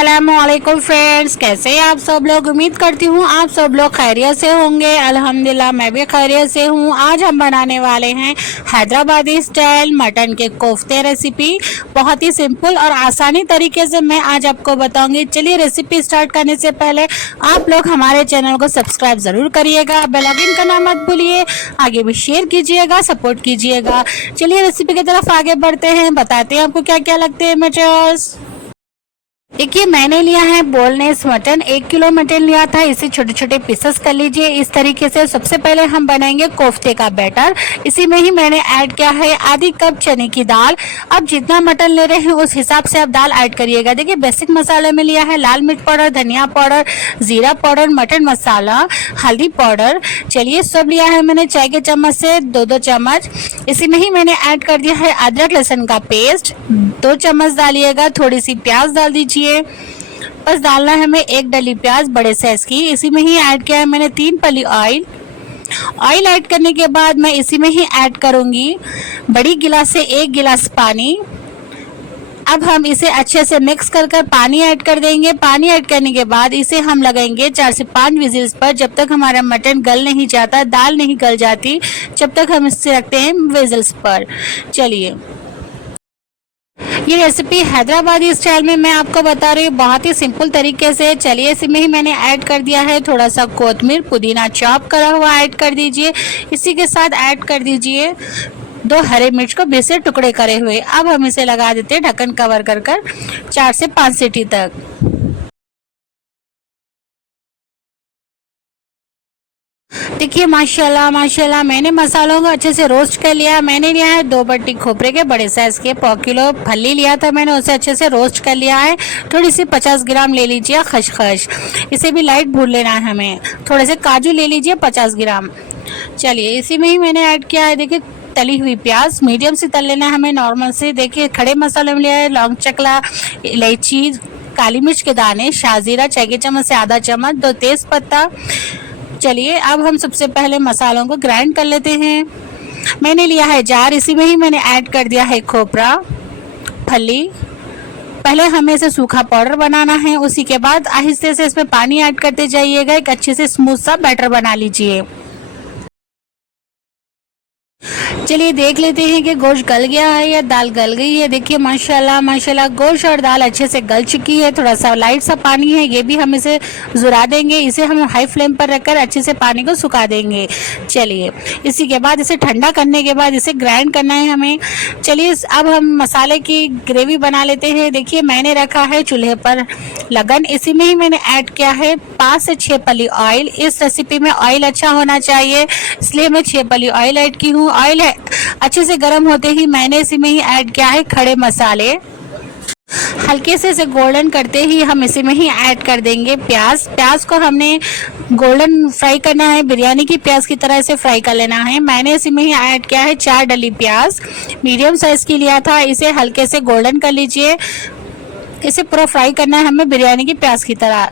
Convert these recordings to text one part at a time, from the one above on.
अस्सलामुअलैकुम फ्रेंड्स, कैसे हैं आप सब लोग। उम्मीद करती हूँ आप सब लोग खैरियत से होंगे। अल्हम्दुलिल्लाह मैं भी खैरियत से हूँ। आज हम बनाने वाले हैं हैदराबादी स्टाइल मटन के कोफ्ते रेसिपी। बहुत ही सिंपल और आसानी तरीके से मैं आज आपको बताऊंगी। चलिए रेसिपी स्टार्ट करने से पहले आप लोग हमारे चैनल को सब्सक्राइब ज़रूर करिएगा, बेल आइकन करना मत भूलिए, आगे भी शेयर कीजिएगा, सपोर्ट कीजिएगा। चलिए रेसिपी की तरफ आगे बढ़ते हैं, बताते हैं आपको क्या क्या लगते हैं मटेरियल्स। देखिए मैंने लिया है बोनलेस मटन, 1 किलो मटन लिया था। इसे छोटे छोटे पीसेस कर लीजिए इस तरीके से। सबसे पहले हम बनाएंगे कोफ्ते का बैटर। इसी में ही मैंने ऐड किया है आधी कप चने की दाल। अब जितना मटन ले रहे हैं उस हिसाब से आप दाल ऐड करिएगा। देखिए बेसिक मसाले में लिया है लाल मिर्च पाउडर, धनिया पाउडर, जीरा पाउडर, मटन मसाला, हल्दी पाउडर। चलिए सब लिया है मैंने चाय के चम्मच से 2-2 चम्मच। इसी में ही मैंने ऐड कर दिया है अदरक लहसुन का पेस्ट, 2 चम्मच डालिएगा। थोड़ी सी प्याज डाल दीजिए, बस डालना है हमें 1 डली प्याज बड़े साइज की। इसी में ही ऐड किया है मैंने 3 पली ऑयल। ऑयल ऐड करने के बाद मैं इसी में ही ऐड करूंगी बड़ी गिलास से 1 गिलास पानी। अब हम इसे अच्छे से मिक्स कर पानी ऐड कर देंगे। पानी ऐड करने के बाद इसे हम लगाएंगे 4 से 5 विजिल्स पर, जब तक हमारा मटन गल नहीं जाता, दाल नहीं गल जाती, जब तक हम इसे रखते हैं विजिल्स पर। चलिए ये रेसिपी हैदराबादी स्टाइल में मैं आपको बता रही हूँ, बहुत ही सिंपल तरीके से। चलिए इसी में ही मैंने ऐड कर दिया है थोड़ा सा कोतमीर, पुदीना चॉप करा हुआ ऐड कर दीजिए। इसी के साथ ऐड कर दीजिए 2 हरे मिर्च को बीच से टुकड़े करे हुए। अब हम इसे लगा देते हैं ढक्कन कवर कर 4 से 5 सीटी तक। देखिए माशाल्लाह माशाल्लाह मैंने मसालों को अच्छे से रोस्ट कर लिया। मैंने लिया है 2 बट्टी खोपरे के बड़े साइज के, 1 किलो फली लिया था मैंने, उसे अच्छे से रोस्ट कर लिया है। थोड़ी सी 50 ग्राम ले लीजिए खसखस, इसे भी लाइट भून लेना है हमें। थोड़े से काजू ले लीजिए 50 ग्राम। चलिए इसी में ही मैंने ऐड किया है देखिए तली हुई प्याज, मीडियम से तल लेना है हमें नॉर्मल से। देखिए खड़े मसाले में लिया है लौंग चकला, इलायची, काली मिर्च के दाने, शाजीरा चाय के चम्मच से आधा चम्मच, 2 तेज पत्ता। चलिए अब हम सबसे पहले मसालों को ग्राइंड कर लेते हैं। मैंने लिया है जार, इसी में ही मैंने ऐड कर दिया है खोपरा, फली। पहले हमें इसे सूखा पाउडर बनाना है, उसी के बाद आहिस्ते से इसमें पानी ऐड करते जाइएगा। एक अच्छे से स्मूथ सा बैटर बना लीजिए। चलिए देख लेते हैं कि गोश्त गल गया है या दाल गल गई है। देखिए माशाल्लाह माशाल्लाह गोश्त और दाल अच्छे से गल चुकी है। थोड़ा सा लाइट सा पानी है, ये भी हम इसे जुरा देंगे। इसे हम हाई फ्लेम पर रखकर अच्छे से पानी को सुखा देंगे। चलिए इसी के बाद इसे ठंडा करने के बाद इसे ग्राइंड करना है हमें। चलिए अब हम मसाले की ग्रेवी बना लेते हैं। देखिए मैंने रखा है चूल्हे पर लगन, इसी में ही मैंने ऐड किया है 5 से 6 पली ऑयल। इस रेसिपी में ऑयल अच्छा होना चाहिए, इसलिए मैं 6 पली ऑयल ऐड की हूँ। ऑयल अच्छे से गर्म होते ही मैंने इसी में ही ऐड किया है खड़े मसाले। हल्के से इसे गोल्डन करते ही हम इसी में ही ऐड कर देंगे प्याज। प्याज को हमने गोल्डन फ्राई करना है, बिरयानी की प्याज की तरह इसे फ्राई कर लेना है। मैंने इसी में ही ऐड किया है 4 डली प्याज, मीडियम साइज की लिया था। इसे हल्के से गोल्डन कर लीजिए। इसे पूरा फ्राई करना है हमें बिरयानी की प्याज की तरह।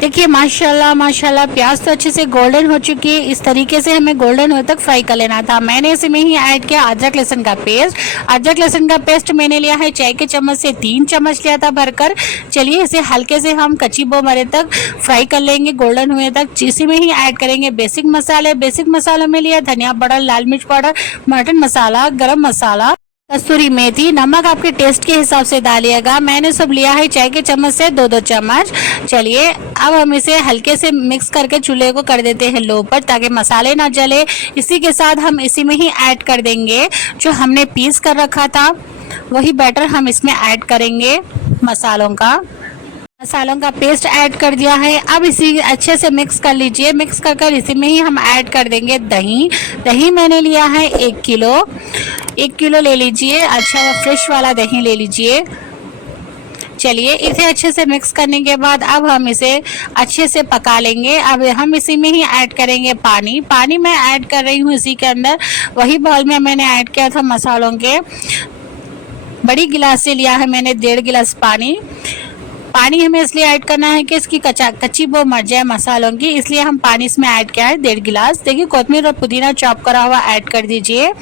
देखिए माशाल्लाह माशाल्लाह प्याज तो अच्छे से गोल्डन हो चुकी है। इस तरीके से हमें गोल्डन होने तक फ्राई कर लेना था। मैंने इसमें ही ऐड किया अदरक लहसुन का पेस्ट। अदरक लहसुन का पेस्ट मैंने लिया है चाय के चम्मच से 3 चम्मच लिया था भरकर। चलिए इसे हल्के से हम कच्ची बो मरे तक फ्राई कर लेंगे, गोल्डन हुए तक। इसी में ही ऐड करेंगे बेसिक मसाले। बेसिक मसालों में लिया धनिया पाउडर, लाल मिर्च पाउडर, मटन मसाला, गरम मसाला, कसूरी मेथी। नमक आपके टेस्ट के हिसाब से डालिएगा। मैंने सब लिया है चाय के चम्मच से 2-2 चम्मच। चलिए अब हम इसे हल्के से मिक्स करके चूल्हे को कर देते हैं लो पर, ताकि मसाले ना जले। इसी के साथ हम इसी में ही ऐड कर देंगे जो हमने पीस कर रखा था, वही बैटर हम इसमें ऐड करेंगे। मसालों का पेस्ट ऐड कर दिया है। अब इसी अच्छे से मिक्स कर लीजिए। मिक्स कर इसी में ही हम ऐड कर देंगे दही। दही मैंने लिया है 1 किलो। 1 किलो ले लीजिए, अच्छा फ्रेश वाला दही ले लीजिए। चलिए इसे अच्छे से मिक्स करने के बाद अब हम इसे अच्छे से पका लेंगे। अब हम इसी में ही ऐड करेंगे पानी। पानी मैं ऐड कर रही हूँ इसी के अंदर, वही बाउल में मैंने ऐड किया था मसालों के। बड़ी गिलास से लिया है मैंने 1.5 गिलास पानी। पानी हमें इसलिए ऐड करना है कि इसकी कच्ची वो मर जाए मसालों की, इसलिए हम पानी इसमें ऐड किया है 1.5 गिलास। देखिए कोतमीर और पुदीना चॉप करा हुआ ऐड कर दीजिए।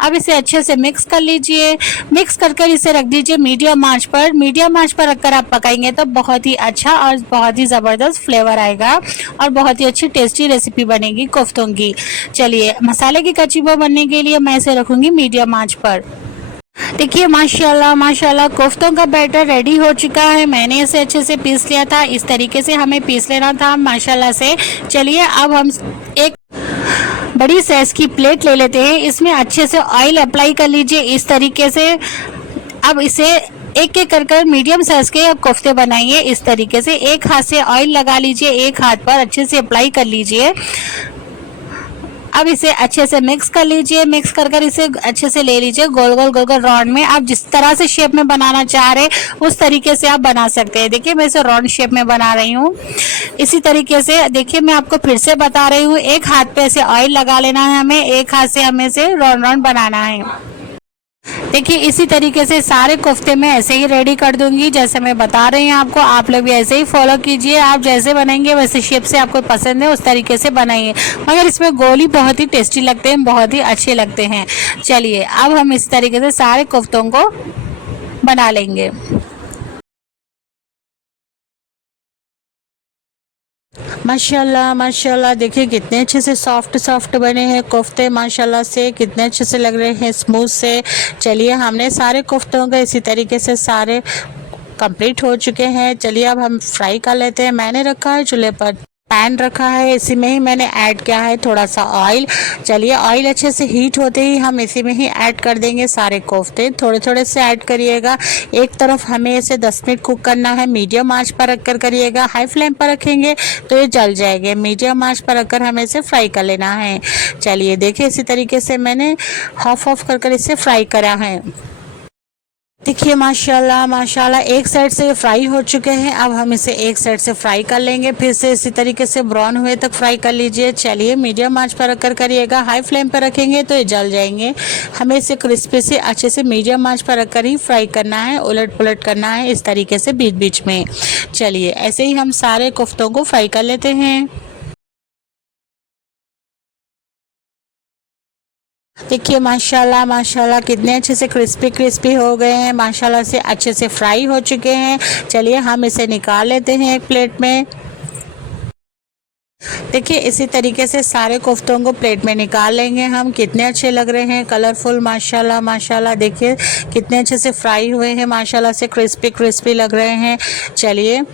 अब इसे अच्छे से मिक्स कर लीजिए। मिक्स कर इसे रख दीजिए मीडियम आंच पर। मीडियम आंच पर रखकर आप पकाएंगे तो बहुत ही अच्छा और बहुत ही ज़बरदस्त फ्लेवर आएगा और बहुत ही अच्छी टेस्टी रेसिपी बनेगी कोफ्तों की। चलिए मसाले की कच्ची वो बनने के लिए मैं इसे रखूँगी मीडियम आंच पर। देखिए माशाल्लाह माशाल्लाह कोफ्तों का बैटर रेडी हो चुका है। मैंने इसे अच्छे से पीस लिया था, इस तरीके से हमें पीस लेना था माशाल्लाह से। चलिए अब हम एक बड़ी साइज की प्लेट ले लेते हैं, इसमें अच्छे से ऑयल अप्लाई कर लीजिए इस तरीके से। अब इसे एक एक कर मीडियम साइज के कोफ्ते बनाइए इस तरीके से। एक हाथ से ऑयल लगा लीजिए, एक हाथ पर अच्छे से अप्लाई कर लीजिए। अब इसे अच्छे से मिक्स कर लीजिए। मिक्स कर इसे अच्छे से ले लीजिए गोल गोल राउंड में। आप जिस तरह से शेप में बनाना चाह रहे उस तरीके से आप बना सकते हैं। देखिए मैं इसे राउंड शेप में बना रही हूँ। इसी तरीके से देखिए मैं आपको फिर से बता रही हूँ, एक हाथ पे ऐसे ऑयल लगा लेना है हमें, एक हाथ से हमें इसे राउंड बनाना है। देखिए इसी तरीके से सारे कोफ्ते मैं ऐसे ही रेडी कर दूंगी जैसे मैं बता रही हूँ आपको। आप लोग भी ऐसे ही फॉलो कीजिए। आप जैसे बनाएंगे वैसे शेप से आपको पसंद है उस तरीके से बनाइए। मगर इसमें गोली बहुत ही टेस्टी लगते हैं, बहुत ही अच्छे लगते हैं। चलिए अब हम इस तरीके से सारे कोफ्तों को बना लेंगे। माशाल्लाह माशाल्लाह देखिए कितने अच्छे से सॉफ्ट बने हैं कोफ्ते, माशाल्लाह से कितने अच्छे से लग रहे हैं, स्मूथ से। चलिए हमने सारे कोफ्तों का इसी तरीके से सारे कंप्लीट हो चुके हैं। चलिए अब हम फ्राई कर लेते हैं। मैंने रखा है चूल्हे पर पैन रखा है, इसी में ही मैंने ऐड किया है थोड़ा सा ऑयल। चलिए ऑयल अच्छे से हीट होते ही हम इसी में ही ऐड कर देंगे सारे कोफ्ते। थोड़े थोड़े से ऐड करिएगा। एक तरफ हमें इसे 10 मिनट कुक करना है, मीडियम आंच पर रखकर करिएगा। हाई फ्लेम पर रखेंगे तो ये जल जाएंगे। मीडियम आंच पर रखकर हमें इसे फ्राई कर लेना है। चलिए देखिए इसी तरीके से मैंने हाफ कर इसे फ्राई करा है। देखिए माशाल्लाह माशाल्लाह एक साइड से फ्राई हो चुके हैं। अब हम इसे एक साइड से फ्राई कर लेंगे, फिर से इसी तरीके से ब्राउन हुए तक फ्राई कर लीजिए। चलिए मीडियम आंच पर रखकर करिएगा, हाई फ्लेम पर रखेंगे तो ये जल जाएंगे। हमें इसे क्रिस्पी से अच्छे से मीडियम आंच पर रखकर ही फ्राई करना है, उलट पुलट करना है इस तरीके से बीच बीच में। चलिए ऐसे ही हम सारे कोफ्तों को फ्राई कर लेते हैं। देखिए माशाल्लाह माशाल्लाह कितने अच्छे से क्रिस्पी हो गए हैं, माशाल्लाह से अच्छे से फ्राई हो चुके हैं। चलिए हम इसे निकाल लेते हैं एक प्लेट में। देखिए इसी तरीके से सारे कोफ्तों को प्लेट में निकाल लेंगे हम। कितने अच्छे लग रहे हैं, कलरफुल माशाल्लाह माशाल्लाह। देखिए कितने अच्छे से फ्राई हुए हैं, माशाल्लाह से क्रिस्पी लग रहे हैं। चलिए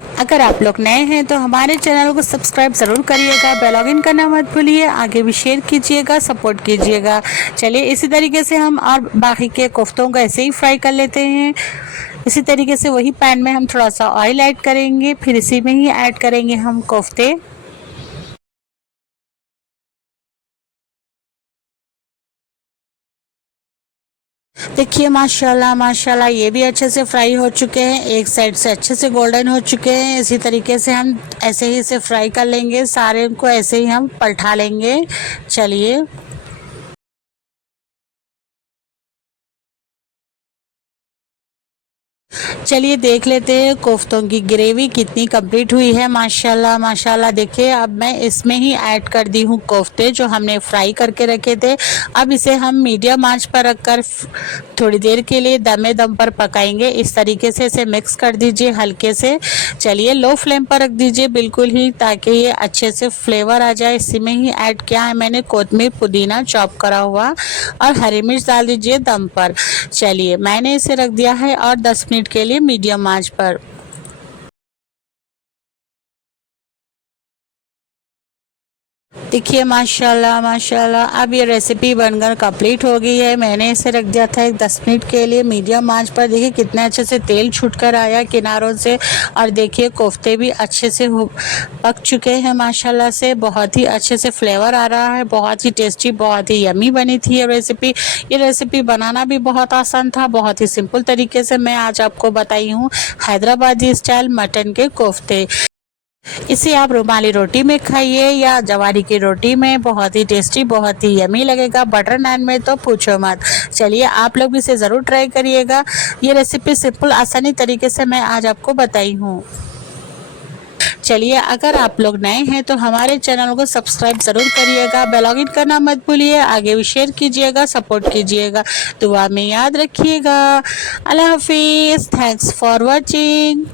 अगर आप लोग नए हैं तो हमारे चैनल को सब्सक्राइब ज़रूर करिएगा, बेल आइकन करना मत भूलिए, आगे भी शेयर कीजिएगा, सपोर्ट कीजिएगा। चलिए इसी तरीके से हम और बाकी के कोफ्तों को ऐसे ही फ्राई कर लेते हैं। इसी तरीके से वही पैन में हम थोड़ा सा ऑयल ऐड करेंगे, फिर इसी में ही ऐड करेंगे हम कोफ्ते। देखिए माशाल्लाह माशाल्लाह ये भी अच्छे से फ्राई हो चुके हैं, एक साइड से अच्छे से गोल्डन हो चुके हैं। इसी तरीके से हम ऐसे ही इसे फ्राई कर लेंगे, सारे को ऐसे ही हम पलटा लेंगे। चलिए चलिए देख लेते हैं कोफ्तों की ग्रेवी कितनी कंप्लीट हुई है। माशाल्लाह माशाल्लाह देखिए अब मैं इसमें ही ऐड कर दी हूँ कोफ्ते जो हमने फ्राई करके रखे थे। अब इसे हम मीडियम आंच पर रखकर थोड़ी देर के लिए दम पर पकाएंगे। इस तरीके से इसे मिक्स कर दीजिए हल्के से। चलिए लो फ्लेम पर रख दीजिए बिल्कुल ही, ताकि ये अच्छे से फ्लेवर आ जाए। इसी में ही ऐड किया है मैंने कोतमीर पुदीना चॉप करा हुआ और हरी मिर्च डाल दीजिए दम पर। चलिए मैंने इसे रख दिया है और 10 मिनट के लिए मीडियम आंच पर। देखिए माशाल्लाह माशाल्लाह अब ये रेसिपी बनकर कंप्लीट हो गई है। मैंने इसे रख दिया था 10 मिनट के लिए मीडियम आंच पर। देखिए कितना अच्छे से तेल छूटकर आया किनारों से, और देखिए कोफ्ते भी अच्छे से पक चुके हैं माशाल्लाह से। बहुत ही अच्छे से फ्लेवर आ रहा है, बहुत ही टेस्टी, बहुत ही यमी बनी थी ये रेसिपी। ये रेसिपी बनाना भी बहुत आसान था, बहुत ही सिंपल तरीके से मैं आज आपको बताई हूँ हैदराबादी स्टाइल मटन के कोफ्ते। इसे आप रुमाली रोटी में खाइए या जवारी की रोटी में, बहुत ही टेस्टी, बहुत ही यमी लगेगा। बटर नान में तो पूछो मत। चलिए आप लोग इसे ज़रूर ट्राई करिएगा। ये रेसिपी सिंपल आसानी तरीके से मैं आज आपको बताई हूँ। चलिए अगर आप लोग नए हैं तो हमारे चैनल को सब्सक्राइब ज़रूर करिएगा, बेल आइकन करना मत भूलिए, आगे भी शेयर कीजिएगा, सपोर्ट कीजिएगा, दुआ में याद रखिएगा। अल्लाह हाफिज़, थैंक्स फॉर वॉचिंग।